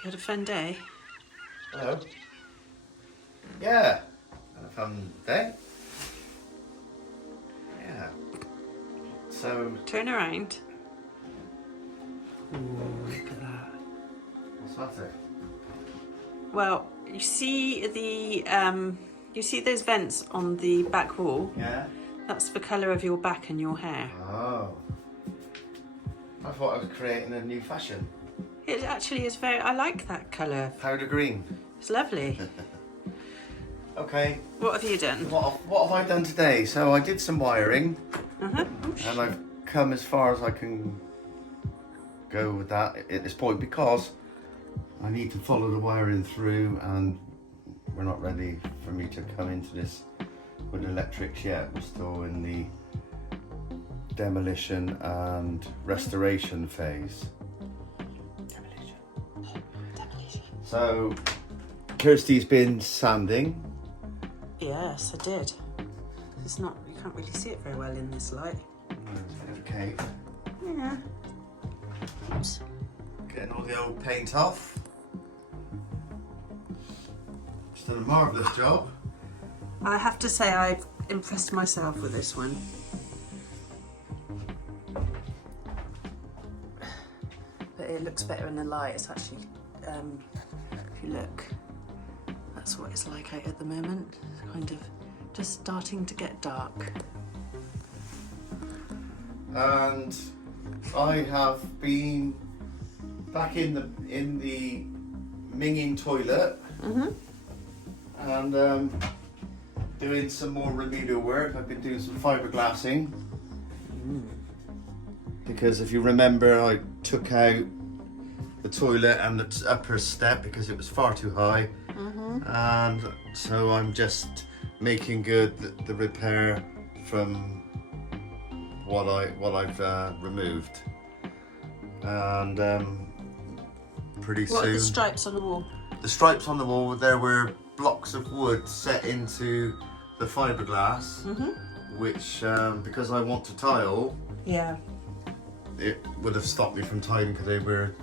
You had a fun day? Hello. Yeah, had a fun day. Yeah. So. Turn around. Ooh, look at that. What's that? Well, you see those vents on the back wall? Yeah. That's the colour of your back and your hair. Oh. I thought I was creating a new fashion. It actually is I like that colour. Powder green. It's lovely. Okay. What have you done? What have I done today? So I did some wiring. Uh-huh. And I've come as far as I can go with that at this point because I need to follow the wiring through, and we're not ready for me to come into this with electrics yet. We're still in the demolition and restoration phase. Demolition. So Kirsty's been sanding. Yes, I did. It's not, you can't really see it very well in this light. There's a bit of a cake. Yeah. Oops. Getting all the old paint off. She's done a marvellous job. I have to say I've impressed myself with this one. But it looks better in the light. It's actually, if you look, that's what it's like out at the moment. It's kind of just starting to get dark. And I have been back in the Minging toilet and doing some more remedial work. I've been doing some fiberglassing because if you remember, I took out the toilet and the upper step because it was far too high, and so I'm just making good the repair from what I've removed, and pretty soon. What are the stripes on the wall? The stripes on the wall, there were blocks of wood set into the fiberglass, which because I want to tile, Yeah. it would have stopped me from tiling because they were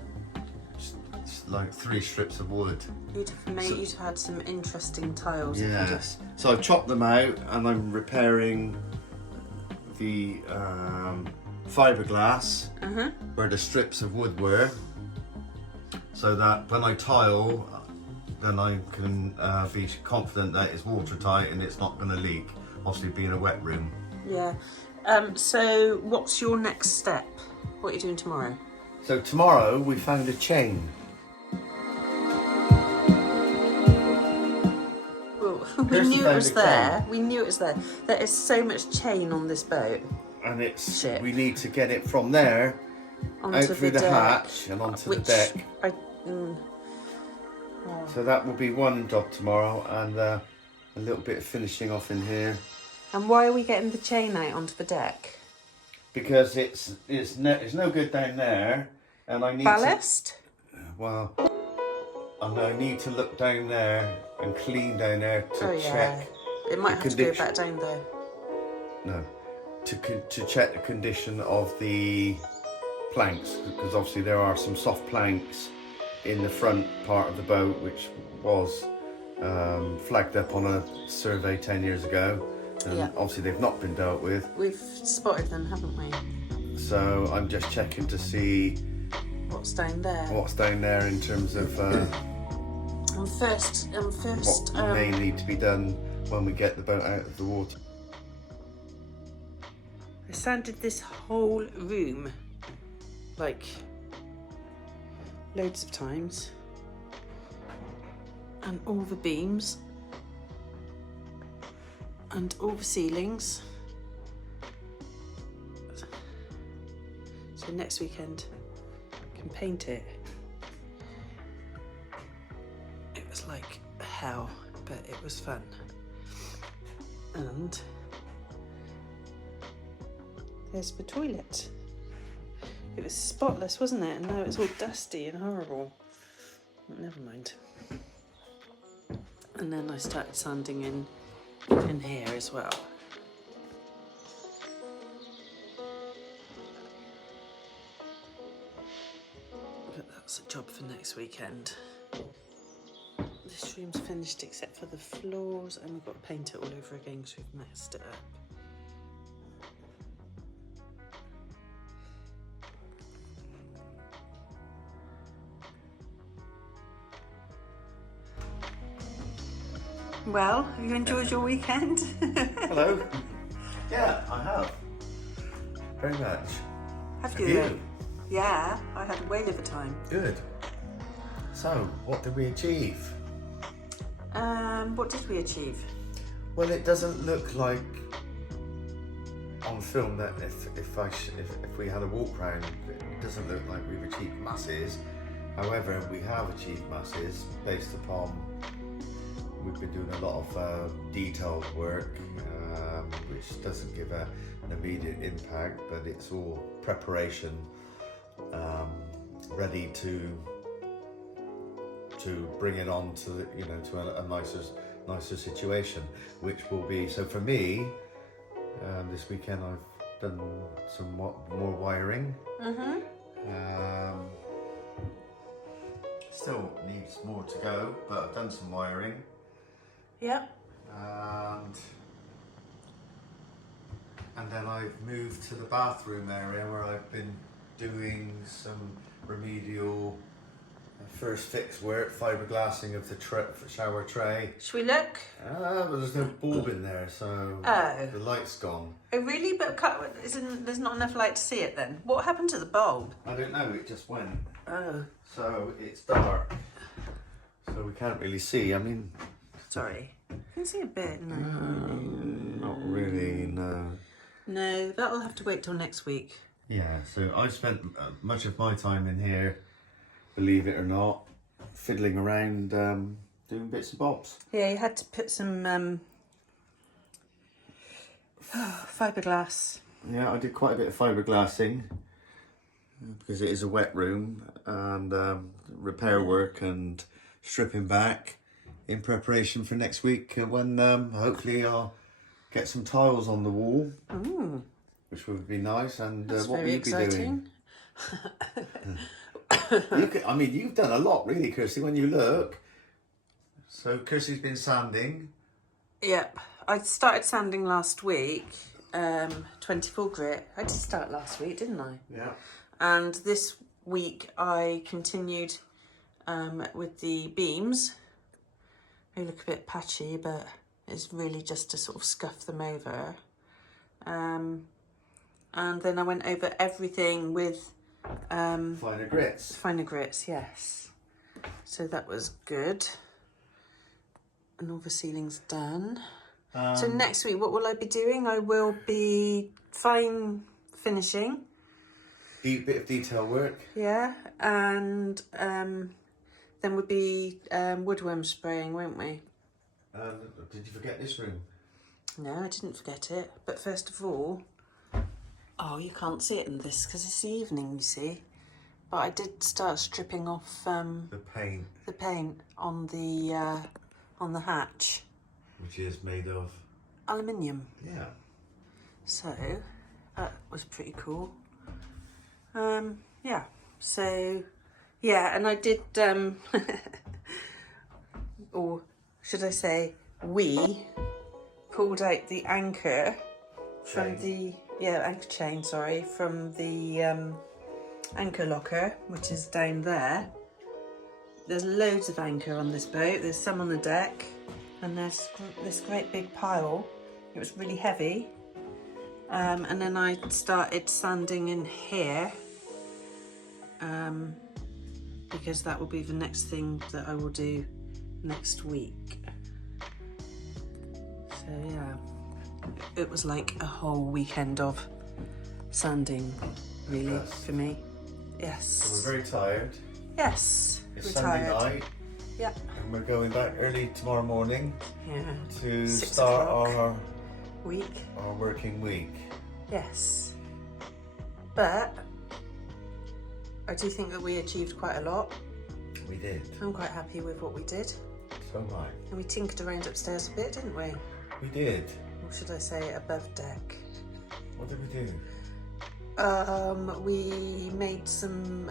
just like 3 strips of wood. You'd have had some interesting tiles. Yes. So I've chopped them out and I'm repairing the fiberglass where the strips of wood were, so that when I tile, then I can be confident that it's watertight and it's not going to leak, obviously being a wet room. Yeah. So what's your next step? What are you doing tomorrow? So tomorrow we found a chain. We knew it was there. We knew it was there. There is so much chain on this boat. And it's Ship. we need to get it from there Onto out through the deck, hatch and onto the deck. So that will be one job tomorrow, and a little bit of finishing off in here. And why are we getting the chain out onto the deck? Because it's no good down there, and I need Ballast? Well, and I need to look down there and clean down there to check. It might have to go back down there. No, to check the condition of the planks, because obviously there are some soft planks in the front part of the boat, which was flagged up on a survey 10 years ago, and obviously they've not been dealt with. We've spotted them, haven't we? So I'm just checking to see what's down there. What's down there in terms of what may need to be done when we get the boat out of the water. I sanded this whole room like loads of times, and all the beams and all the ceilings. So next weekend I can paint it. It was like hell, but it was fun. And there's the toilet. It was spotless, wasn't it? And now it's all dusty and horrible. Never mind. And then I started sanding in here as well. But That's a job for next weekend. This room's finished except for the floors, and we've got to paint it all over again because we've messed it up. Well, have you enjoyed your weekend? Hello. Yeah, I have. Very much. Have you? Yeah, I had a whale of a time. Good. So, what did we achieve? What did we achieve? Well, it doesn't look like on film that if we had a walk round, it doesn't look like we've achieved masses. However, we have achieved masses based upon we've been doing a lot of detailed work, which doesn't give an immediate impact, but it's all preparation, ready to bring it on to a nicer situation, which will be, so for me, this weekend I've done some more wiring. Still needs more to go, but I've done some wiring. Yep. And then I've moved to the bathroom area where I've been doing some remedial first fix work, fiberglassing of the shower tray. Should we look? But there's no bulb in there, so the light's gone. Oh really? But there's not enough light to see it then? What happened to the bulb? I don't know, it just went. Oh. So it's dark. So we can't really see. I mean... Sorry. I can see a bit. No. Not really, no. No, that'll have to wait till next week. Yeah, so I've spent much of my time in here, believe it or not, fiddling around, doing bits and bobs. Yeah, you had to put some fiberglass. Yeah, I did quite a bit of fiberglassing because it is a wet room, and repair work and stripping back in preparation for next week when hopefully I'll get some tiles on the wall. Ooh. Which would be nice. And That's what will very you exciting. be doing? I mean, you've done a lot really, Kirsty, when you look. So Kirsty's been sanding. Yep. I started sanding last week, 24 grit. I did start last week, didn't I? Yeah. And this week I continued with the beams. They look a bit patchy, but it's really just to sort of scuff them over. And then I went over everything with Finer grits. Finer grits, yes. So that was good. And all the ceiling's done. So next week, what will I be doing? I will be fine finishing. Bit of detail work. Yeah, and then we'll be woodworm spraying, won't we? Did you forget this room? No, I didn't forget it. But first of all, oh, you can't see it in this because it's the evening, you see. But I did start stripping off the paint on the hatch. Which is made of Aluminium. Yeah. So that was pretty cool. Yeah. So yeah, and I did or should I say we pulled out the anchor from the anchor chain, sorry, from the anchor locker, which is down there. There's loads of anchor on this boat. There's some on the deck, and there's this great big pile. It was really heavy. And then I started sanding in here, because that will be the next thing that I will do next week. So yeah, it was like a whole weekend of sanding, really, for me. Yes. So we're very tired. Yes, It's we're Sunday tired. night. Yeah. And we're going back early tomorrow morning to 6 start o'clock. our working week. Yes. But I do think that we achieved quite a lot. We did. I'm quite happy with what we did. So am I. And we tinkered around upstairs a bit, didn't we? We did. Or should I say above deck? What did we do? We made some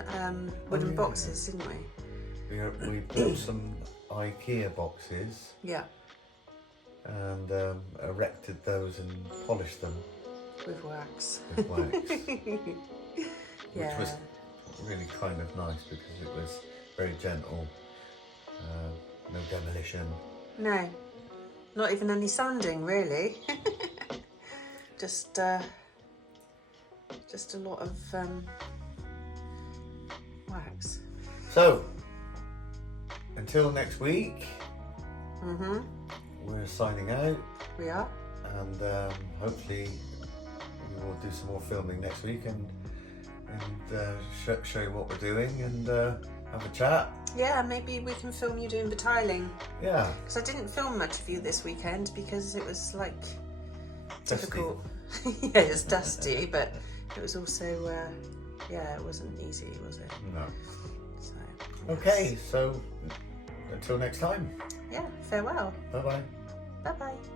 wooden boxes, didn't we? We built some IKEA boxes Yeah. and erected those and polished them With wax. with wax, Yeah. which was really kind of nice because it was very gentle, no demolition. No, not even any sanding, really. just a lot of wax. So, until next week, Mhm. we're signing out, We are. and hopefully we will do some more filming next week and show you what we're doing and have a chat. Yeah, maybe we can film you doing the tiling. Yeah. Because I didn't film much of you this weekend because it was like Dusty. difficult. Yeah, it's dusty, but it was also it wasn't easy, was it? No. So, Okay, so until next time. yeah, farewell. Bye bye. Bye bye.